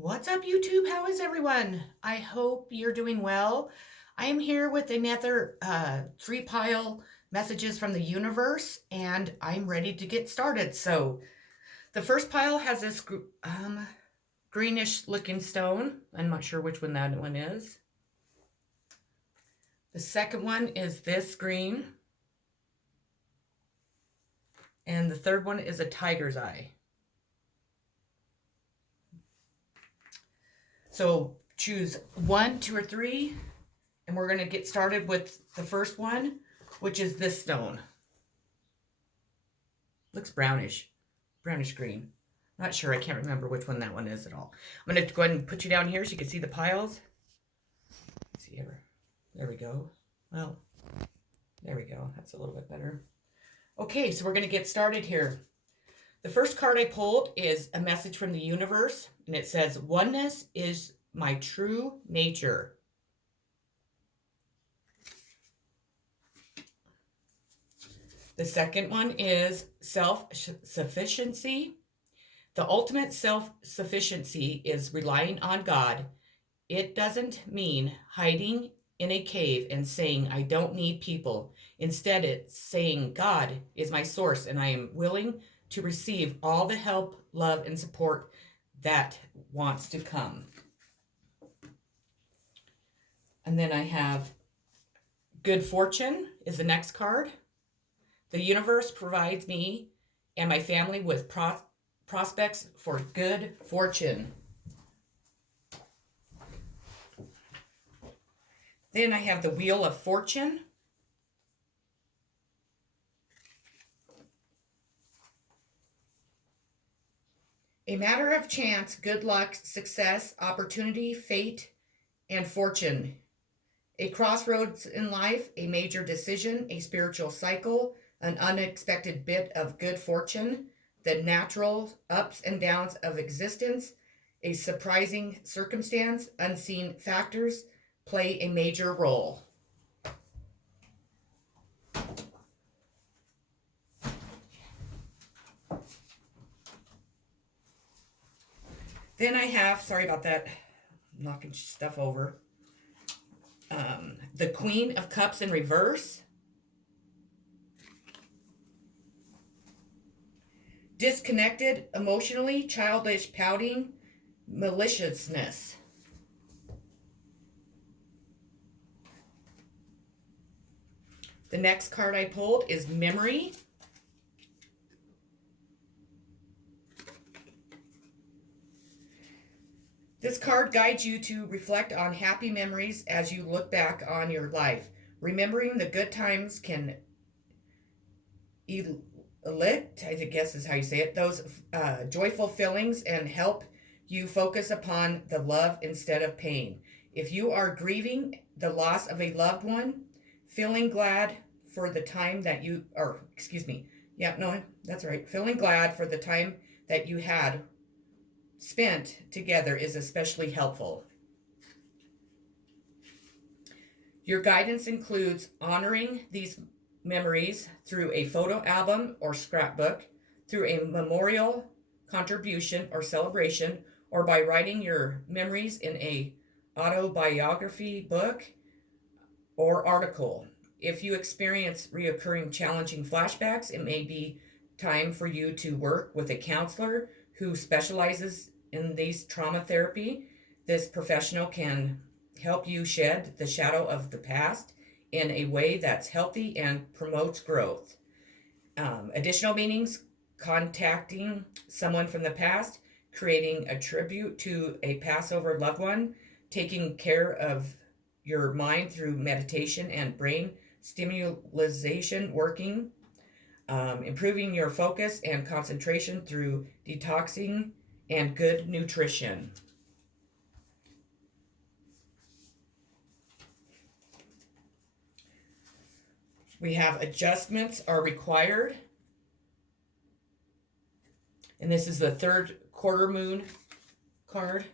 What's up, YouTube? How is everyone? I hope you're doing well. I am here with another three pile messages from the universe, and I'm ready to get started. So, the first pile has this greenish looking stone. I'm not sure which one that one is. The second one is this green, and the third one is a tiger's eye. So choose 1, 2, or 3, and we're going to get started with the first one, which is this stone. Looks brownish green. Not sure, I can't remember which one that one is at all. I'm going to go ahead and put you down here so you can see the piles. Let's see here. There we go. Well, there we go. That's a little bit better. Okay, so we're going to get started here. The first card I pulled is a message from the universe, and it says, "Oneness is my true nature." The second one is self-sufficiency. The ultimate self-sufficiency is relying on God. It doesn't mean hiding in a cave and saying, "I don't need people." Instead, it's saying, "God is my source, and I am willing to receive all the help, love, and support that wants to come." And then I have good fortune is the next card. The universe provides me and my family with prospects for good fortune. Then I have the Wheel of Fortune. A matter of chance, good luck, success, opportunity, fate, and fortune. A crossroads in life, a major decision, a spiritual cycle, an unexpected bit of good fortune, the natural ups and downs of existence, a surprising circumstance, unseen factors play a major role. Then I have, sorry about that, I'm knocking stuff over. The Queen of Cups in reverse. Disconnected, emotionally, childish, pouting, maliciousness. The next card I pulled is Memory. This card guides you to reflect on happy memories as you look back on your life. Remembering the good times can elicit, I guess is how you say it, those joyful feelings and help you focus upon the love instead of pain. If you are grieving the loss of a loved one, feeling glad for the time that you, or excuse me, yeah, no, that's right. Feeling glad for the time that you had spent together is especially helpful. Your guidance includes honoring these memories through a photo album or scrapbook, through a memorial contribution or celebration, or by writing your memories in a autobiography book or article. If you experience reoccurring challenging flashbacks, it may be time for you to work with a counselor who specializes in these trauma therapy. This professional can help you shed the shadow of the past in a way that's healthy and promotes growth. Additional meanings: contacting someone from the past, creating a tribute to a Passover loved one, taking care of your mind through meditation and brain stimulation working, improving your focus and concentration through detoxing and good nutrition. We have adjustments are required. And this is the third quarter moon card.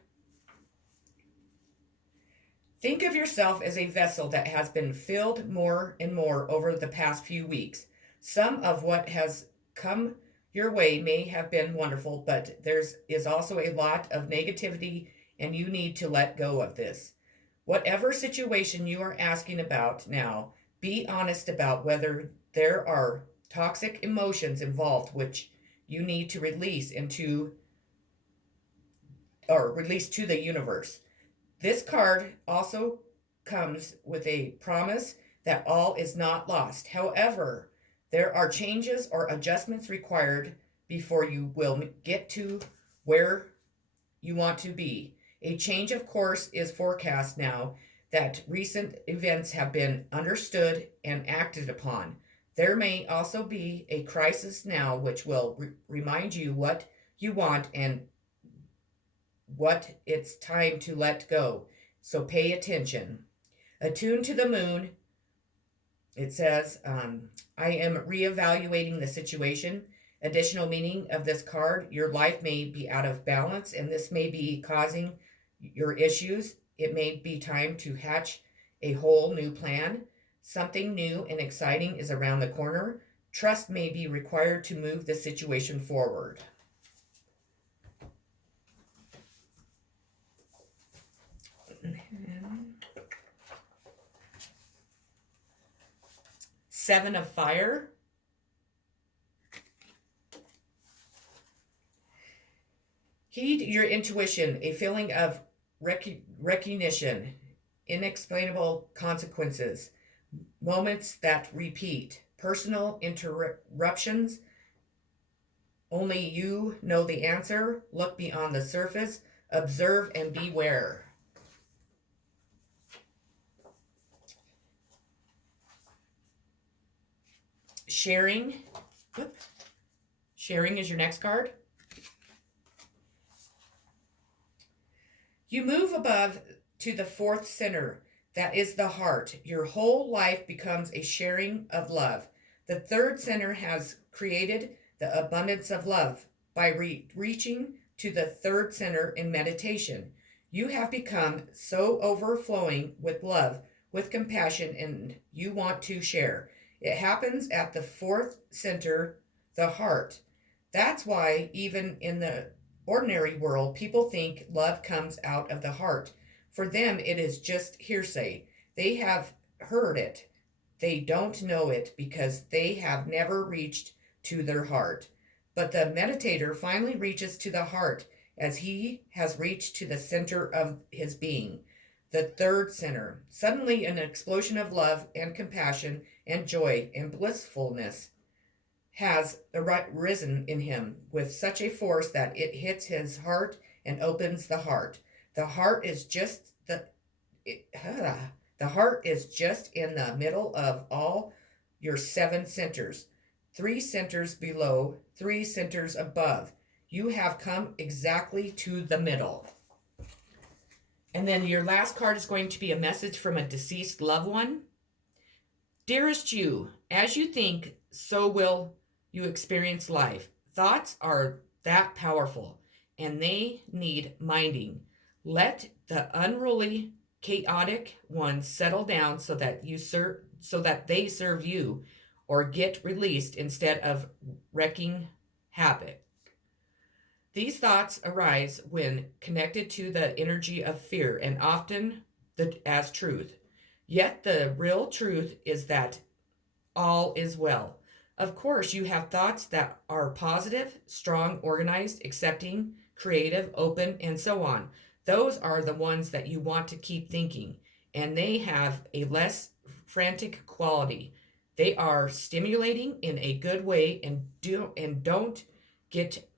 Think of yourself as a vessel that has been filled more and more over the past few weeks. Some of what has come your way may have been wonderful, but is also a lot of negativity, and you need to let go of this. Whatever situation you are asking about now, be honest about whether there are toxic emotions involved which you need to release into or release to the universe. This card also comes with a promise that all is not lost. However, there are changes or adjustments required before you will get to where you want to be. A change of course is forecast now that recent events have been understood and acted upon. There may also be a crisis now which will remind you what you want and what it's time to let go. So pay attention. Attuned to the moon, it says, I am reevaluating the situation. Additional meaning of this card, your life may be out of balance and this may be causing your issues. It may be time to hatch a whole new plan. Something new and exciting is around the corner. Trust may be required to move the situation forward. Seven of Fire. Heed your intuition, a feeling of recognition, inexplainable consequences, moments that repeat, personal interruptions. Only you know the answer. Look beyond the surface, observe and beware. Sharing. Sharing is your next card. You move above to the fourth center, that is the heart. Your whole life becomes a sharing of love. The third center has created the abundance of love by reaching to the third center in meditation. You have become so overflowing with love, with compassion, and you want to share. It happens at the fourth center, the heart. That's why even in the ordinary world, people think love comes out of the heart. For them, it is just hearsay. They have heard it. They don't know it because they have never reached to their heart. But the meditator finally reaches to the heart as he has reached to the center of his being, the third center. Suddenly, an explosion of love and compassion and joy and blissfulness has risen in him with such a force that it hits his heart and opens the heart. The heart is just the heart is just in the middle of all your seven centers. 3 centers below, 3 centers above. You have come exactly to the middle. And then your last card is going to be a message from a deceased loved one. Dearest you, as you think, so will you experience life. Thoughts are that powerful, and they need minding. Let the unruly, chaotic ones settle down so that they serve you, or get released instead of wreaking havoc. These thoughts arise when connected to the energy of fear and often as truth. Yet the real truth is that all is well. Of course, you have thoughts that are positive, strong, organized, accepting, creative, open, and so on. Those are the ones that you want to keep thinking, and they have a less frantic quality. They are stimulating in a good way and don't get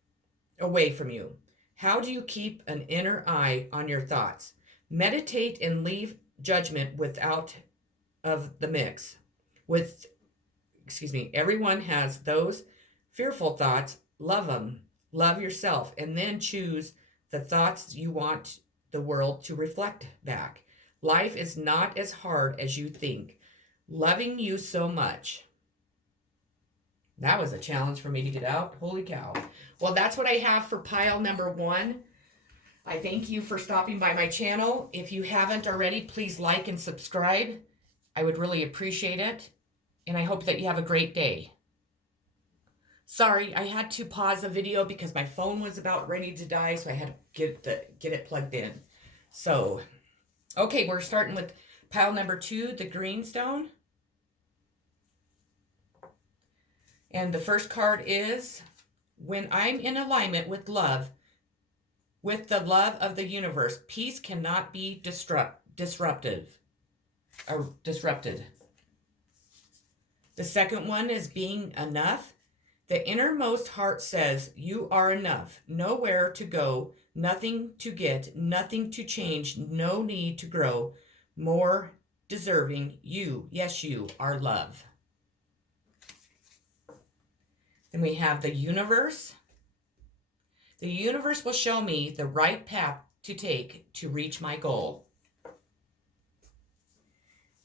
away from you. How do you keep an inner eye on your thoughts? Meditate and leave judgment without of the mix. Everyone has those fearful thoughts. Love them. Love yourself, and then choose the thoughts you want the world to reflect back. Life is not as hard as you think. Loving you so much. That was a challenge for me to get out. Holy cow. Well, that's what I have for pile number 1. I thank you for stopping by my channel. If you haven't already, please like and subscribe. I would really appreciate it. And I hope that you have a great day. Sorry, I had to pause the video because my phone was about ready to die, so I had to get it plugged in. So, okay, we're starting with pile number 2, the greenstone. And the first card is, when I'm in alignment with love, with the love of the universe, peace cannot be disrupted. The second one is being enough. The innermost heart says, you are enough. Nowhere to go, nothing to get, nothing to change, no need to grow. More deserving, you, yes, you are love. Then we have the universe. The universe will show me the right path to take to reach my goal.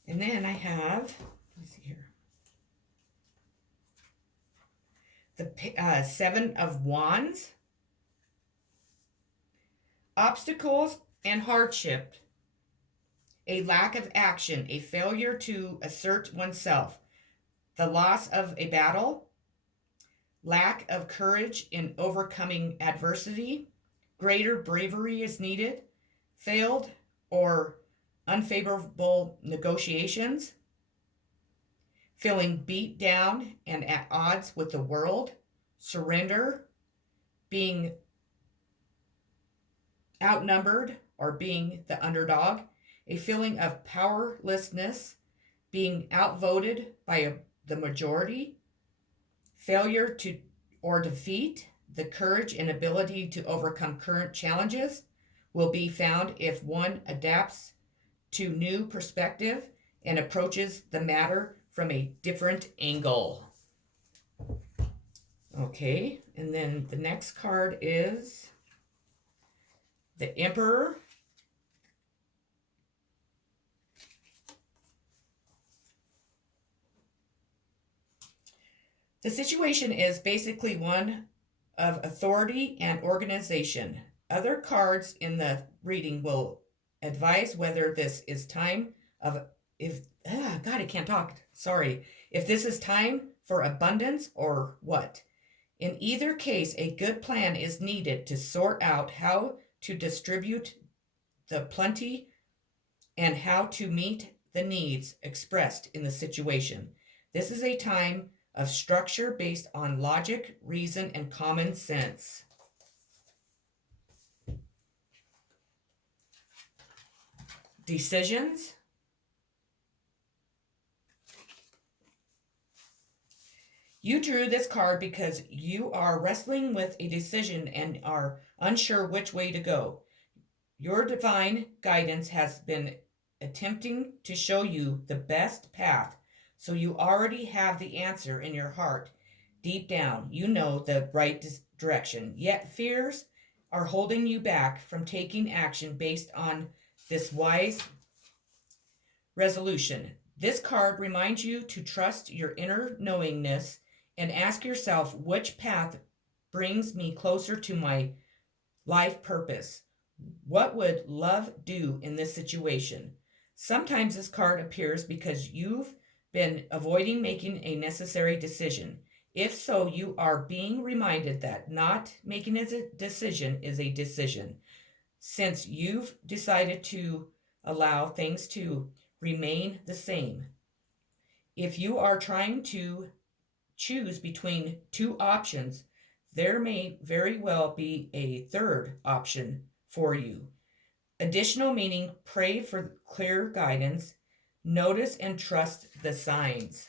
And then I have, let's see here, the 7 of Wands. Obstacles and hardship, a lack of action, a failure to assert oneself, the loss of a battle, lack of courage in overcoming adversity, greater bravery is needed, failed or unfavorable negotiations, feeling beat down and at odds with the world, surrender, being outnumbered or being the underdog, a feeling of powerlessness, being outvoted by the majority, failure to or defeat. The courage and ability to overcome current challenges will be found if one adapts to new perspective and approaches the matter from a different angle. Okay, and then the next card is the Emperor. The situation is basically one of authority and organization. Other cards in the reading will advise whether this is time of I can't talk. Sorry. If this is time for abundance or what. In either case, a good plan is needed to sort out how to distribute the plenty and how to meet the needs expressed in the situation. This is a time of structure based on logic, reason, and common sense. Decisions. You drew this card because you are wrestling with a decision and are unsure which way to go. Your divine guidance has been attempting to show you the best path, so you already have the answer in your heart. Deep down, you know the right direction, yet fears are holding you back from taking action based on this wise resolution. This card reminds you to trust your inner knowingness and ask yourself, which path brings me closer to my life purpose? What would love do in this situation? Sometimes this card appears because you've been avoiding making a necessary decision. If so, you are being reminded that not making a decision is a decision, since you've decided to allow things to remain the same. If you are trying to choose between two options, there may very well be a third option for you. Additional meaning, pray for clear guidance, notice and trust the signs.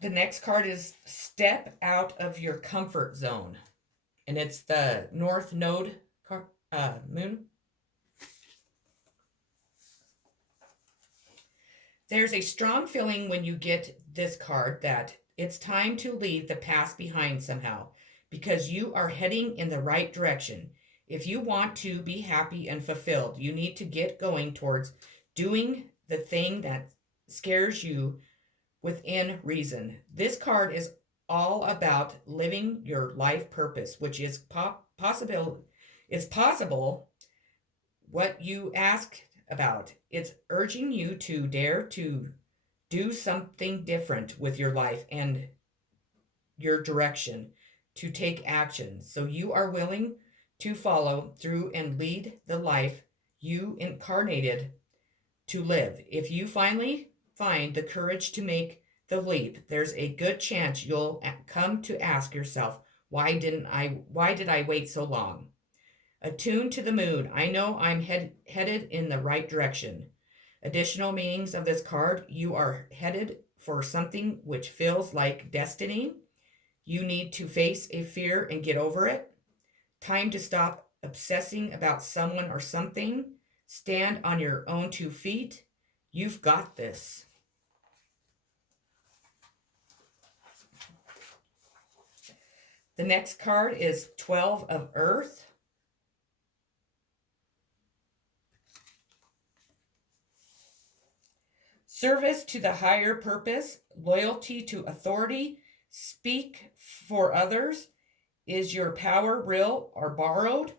The next card is step out of your comfort zone. And it's the North Node moon. There's a strong feeling when you get this card that it's time to leave the past behind somehow, because you are heading in the right direction. If you want to be happy and fulfilled, you need to get going towards doing the thing that scares you within reason. This card is all about living your life purpose, which is It's possible what you asked about. It's urging you to dare to do something different with your life and your direction, to take action. So you are willing to follow through and lead the life you incarnated to live. If you finally find the courage to make the leap, there's a good chance you'll come to ask yourself, why did I wait so long? Attuned to the moon, I know I'm headed in the right direction. Additional meanings of this card, you are headed for something which feels like destiny. You need to face a fear and get over it. Time to stop obsessing about someone or something. Stand on your own 2 feet. You've got this. The next card is 12 of Earth. Service to the higher purpose, loyalty to authority, speak for others. Is your power real or borrowed?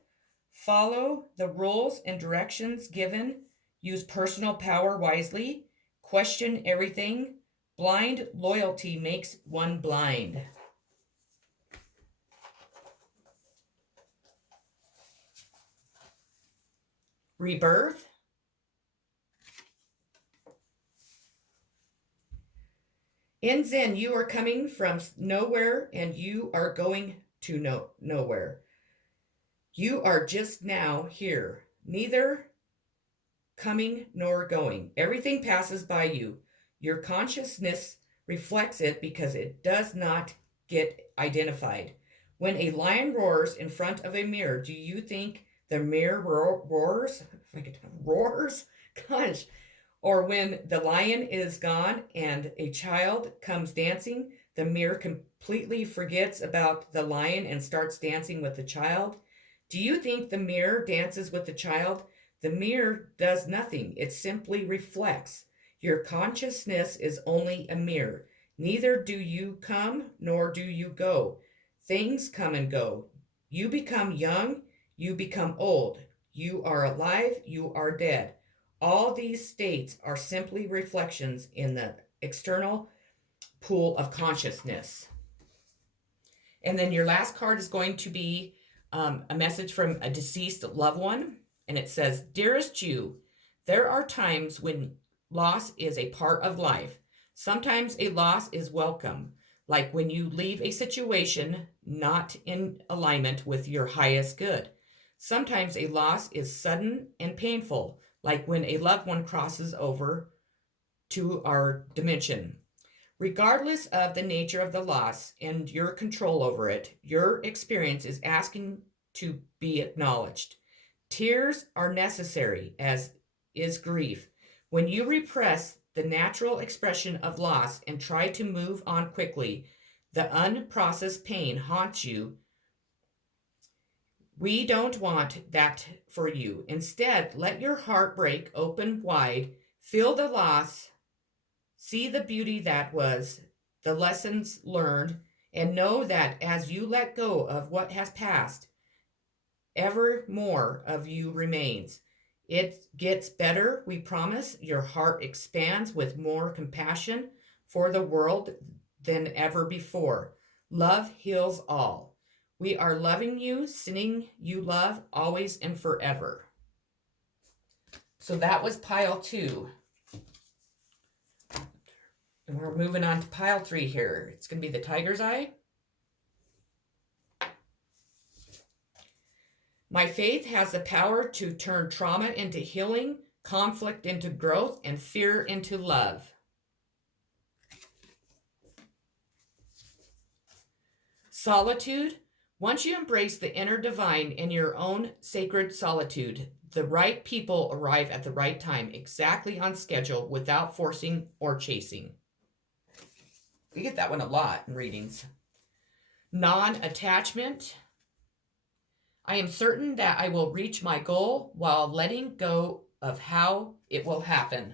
Follow the rules and directions given. Use personal power wisely. Question everything. Blind loyalty makes one blind. Rebirth. In Zen, you are coming from nowhere and you are going to nowhere. You are just now here, neither coming nor going. Everything passes by you. Your consciousness reflects it because it does not get identified. When a lion roars in front of a mirror, do you think the mirror roars? Roars? Gosh. Or when the lion is gone and a child comes dancing, the mirror completely forgets about the lion and starts dancing with the child. Do you think the mirror dances with the child? The mirror does nothing. It simply reflects. Your consciousness is only a mirror. Neither do you come nor do you go. Things come and go. You become young. You become old. You are alive. You are dead. All these states are simply reflections in the external pool of consciousness. And then your last card is going to be a message from a deceased loved one. And it says, Dearest you, there are times when loss is a part of life. Sometimes a loss is welcome, like when you leave a situation not in alignment with your highest good. Sometimes a loss is sudden and painful, like when a loved one crosses over to our dimension. Regardless of the nature of the loss and your control over it, your experience is asking to be acknowledged. Tears are necessary, as is grief. When you repress the natural expression of loss and try to move on quickly, the unprocessed pain haunts you. We don't want that for you. Instead, let your heart break open wide, feel the loss, see the beauty that was, the lessons learned, and know that as you let go of what has passed, ever more of you remains. It gets better, we promise. Your heart expands with more compassion for the world than ever before. Love heals all. We are loving you, sending you love always and forever. So that was pile 2. And we're moving on to pile 3 here. It's going to be the tiger's eye. My faith has the power to turn trauma into healing, conflict into growth, and fear into love. Solitude. Once you embrace the inner divine in your own sacred solitude, the right people arrive at the right time, exactly on schedule, without forcing or chasing. We get that one a lot in readings. Non-attachment. I am certain that I will reach my goal while letting go of how it will happen.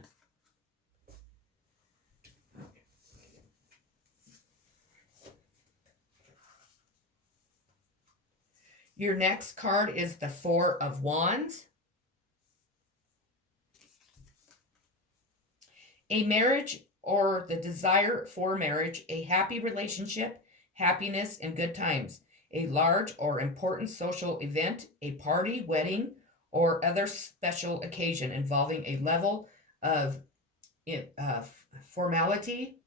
Your next card is the Four of Wands. A marriage or the desire for marriage, a happy relationship, happiness, and good times. A large or important social event, a party, wedding, or other special occasion involving a level of formality,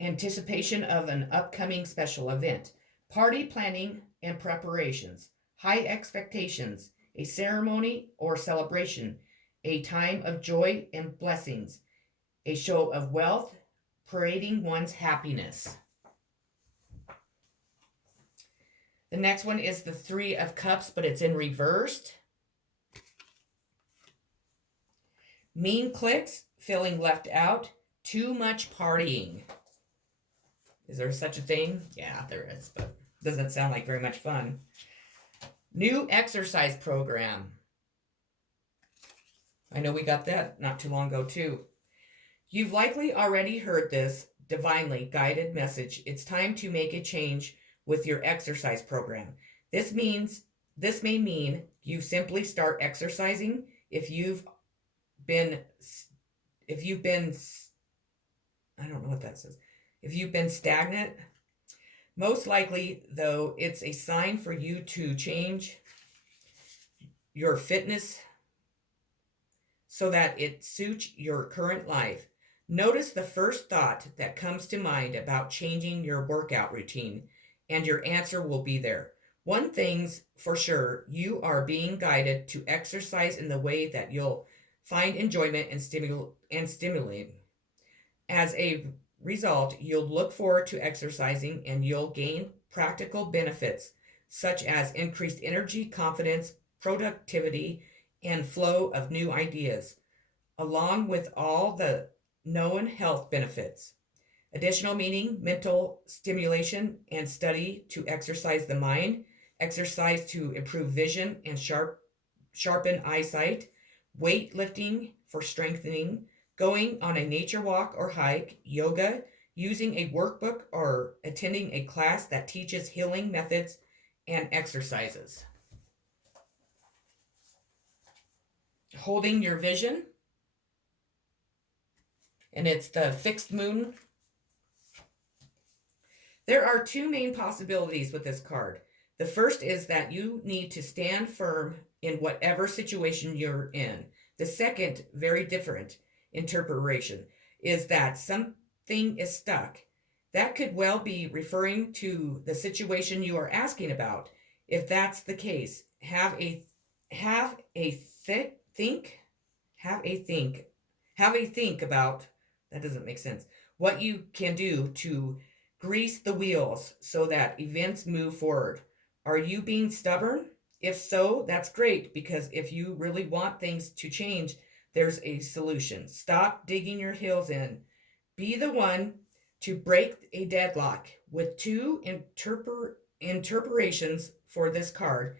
anticipation of an upcoming special event, party planning and preparations, high expectations, a ceremony or celebration, a time of joy and blessings, a show of wealth, parading one's happiness. The next one is the Three of Cups, but it's in reversed. Mean clicks, feeling left out, too much partying. Is there such a thing? Yeah, there is, but doesn't sound like very much fun. New exercise program. I know we got that not too long ago, too. You've likely already heard this divinely guided message. It's time to make a change with your exercise program. This may mean you simply start exercising if you've been I don't know what that says. If you've been stagnant, most likely, though, it's a sign for you to change your fitness so that it suits your current life. Notice the first thought that comes to mind about changing your workout routine, and your answer will be there. One thing's for sure, you are being guided to exercise in the way that you'll find enjoyment and stimulating. As a result, you'll look forward to exercising and you'll gain practical benefits such as increased energy, confidence, productivity, and flow of new ideas, along with all the known health benefits. Additional meaning, mental stimulation and study to exercise the mind, exercise to improve vision and sharpen eyesight, weightlifting for strengthening, going on a nature walk or hike, yoga, using a workbook or attending a class that teaches healing methods and exercises. Holding your vision, and it's the fixed moon. There are two main possibilities with this card. The first is that you need to stand firm in whatever situation you're in. The second, very different interpretation, is that something is stuck. That could well be referring to the situation you are asking about. If that's the case, have a think about, that doesn't make sense, what you can do to grease the wheels so that events move forward. Are you being stubborn? If so, that's great, because if you really want things to change, there's a solution. Stop digging your heels in. Be the one to break a deadlock. With two interpretations for this card,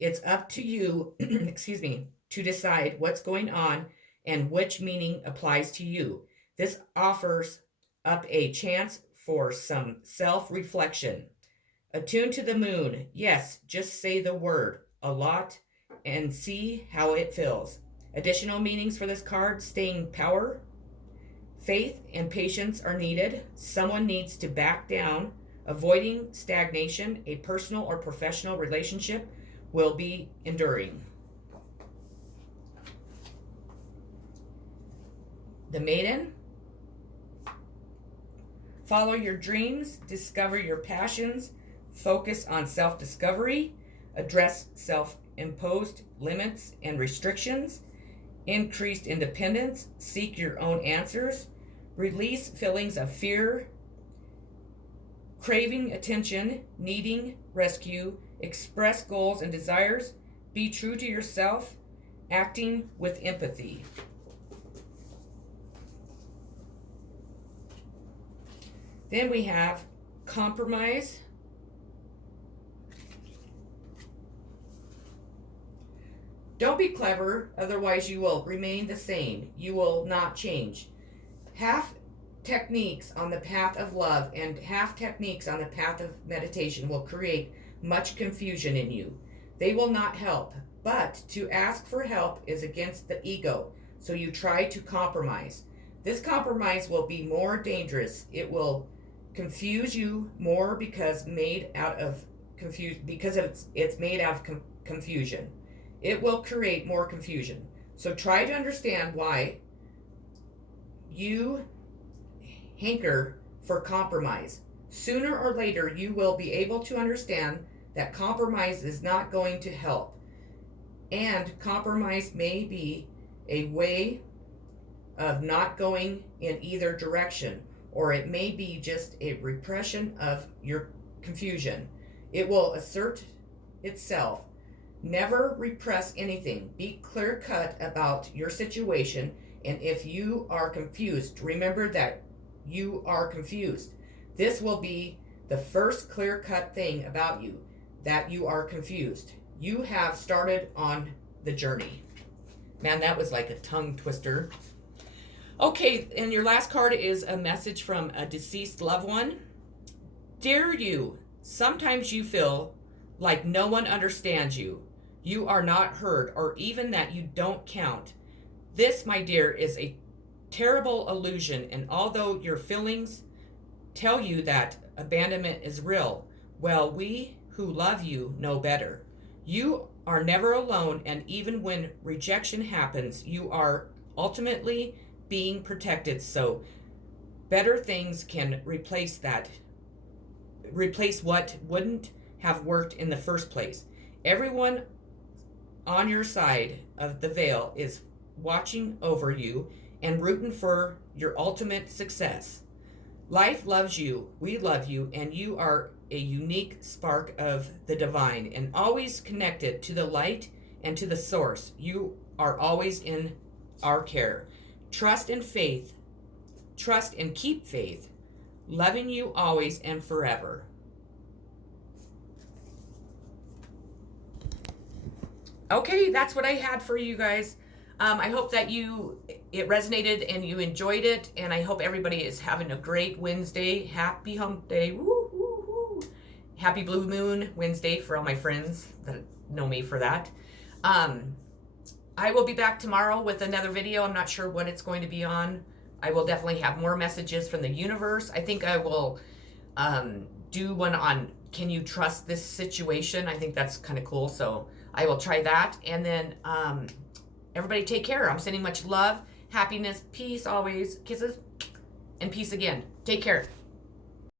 it's up to you, to decide what's going on and which meaning applies to you. This offers up a chance for some self-reflection. Attune to the moon. Yes, just say the word a lot and see how it feels. Additional meanings for this card: staying power, faith, and patience are needed. Someone needs to back down. Avoiding stagnation. A personal or professional relationship will be enduring. The Maiden. Follow your dreams, discover your passions, focus on self-discovery, address self-imposed limits and restrictions, increased independence, seek your own answers, release feelings of fear, craving attention, needing rescue, express goals and desires, be true to yourself, acting with empathy. Then we have compromise. Don't be clever, otherwise you will remain the same. You will not change. techniques on the path of love and half techniques on the path of meditation will create much confusion in you. They will not help, but to ask for help is against the ego, so you try to compromise. This compromise will be more dangerous. It will confuse you more because made out of it's made out of confusion. It will create more confusion. So try to understand why you hanker for compromise. Sooner or later, you will be able to understand that compromise is not going to help. And compromise may be a way of not going in either direction, or it may be just a repression of your confusion. It will assert itself. Never repress anything. Be clear cut about your situation, and if you are confused, remember that you are confused. This will be the first clear cut thing about you, that you are confused. You have started on the journey. Man, that was like a tongue twister. Okay, and your last card is a message from a deceased loved one. Dear you, sometimes you feel like no one understands you. You are not heard, or even that you don't count. This, my dear, is a terrible illusion, and although your feelings tell you that abandonment is real, well, we who love you know better. You are never alone, and even when rejection happens, you are ultimately being protected, so better things can replace what wouldn't have worked in the first place. Everyone on your side of the veil is watching over you and rooting for your ultimate success. Life loves you, we love you, and you are a unique spark of the divine and always connected to the light and to the source. You are always in our care. Trust and faith. Trust and keep faith. Loving you always and forever. Okay, that's what I had for you guys. I hope that it resonated and you enjoyed it, and I hope everybody is having a great Wednesday. Happy hump day. Woo, woo, woo. Happy Blue Moon Wednesday for all my friends that know me for that. I will be back tomorrow with another video. I'm not sure what it's going to be on. I will definitely have more messages from the universe. I think I will do one on, can you trust this situation? I think that's kind of cool, so I will try that. And then everybody take care. I'm sending much love, happiness, peace always, kisses, and peace again. Take care.